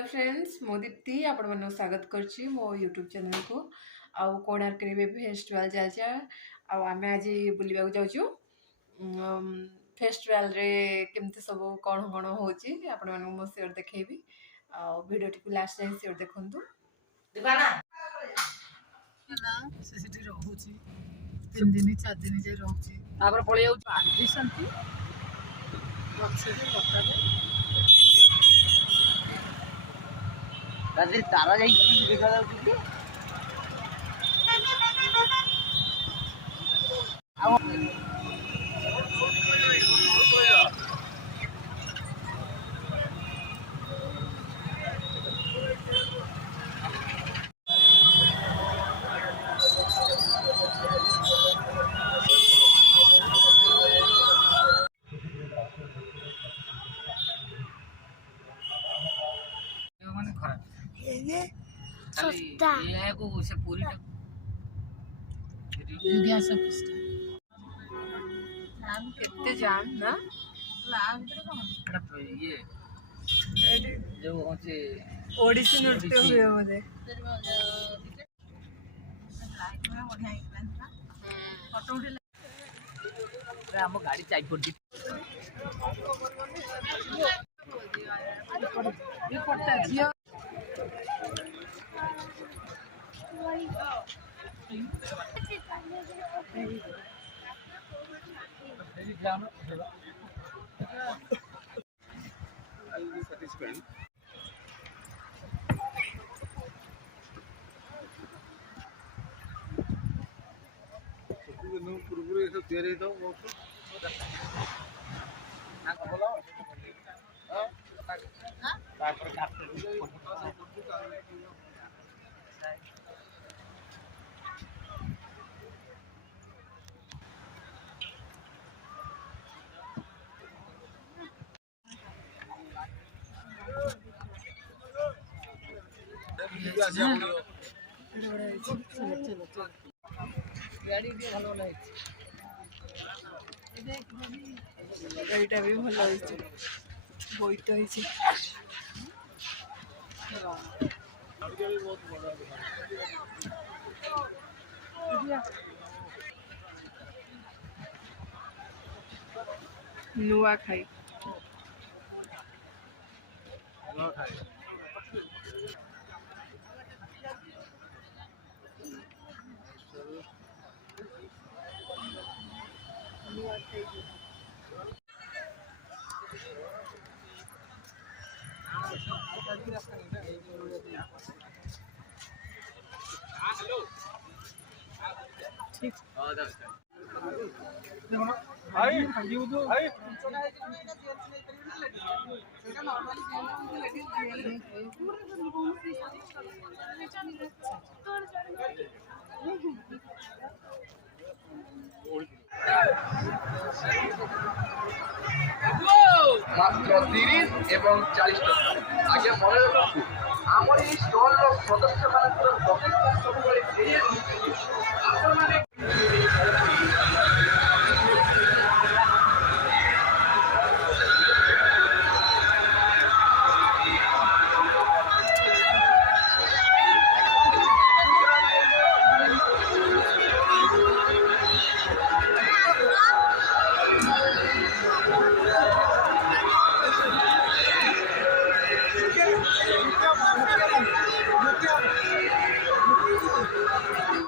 hello friends मो दीप्ति आपण मन स्वागत करछि मो यूट्यूब चैनल को आउ कोणार्क रे फेस्टिवल जायछा आउ आमे आज बुलिबा को जाउछु फेस्टिवल रे केमते सब कोन कोन होछि आपण मन मो शेयर देखैबी आउ video T last time share देखंतु दीवाना ना सिसिटी रहउछि 3 दिन 4 दिन जे रहउछि तापर पळे जाउछि आदि शांति बक्सरे बताबे रात्री तारा जाई देखा जाउछि कि ये को से पूरी गैस ऑफिस हम केते जान ना लाभ कोन ये जो होचे ओडिसी नृत्य हुए मधे लाइट में बढ़िया फोटो उठे हम गाड़ी चाइ कर दी रिपोर्ट जियो गाड़ी भी भलो लाइट एटा भी भलो होइछ बोइतो होइछ नुआ खाई मात्र 30 एवं 40 टका आगे मन रखु आम स्टल सदस्य मान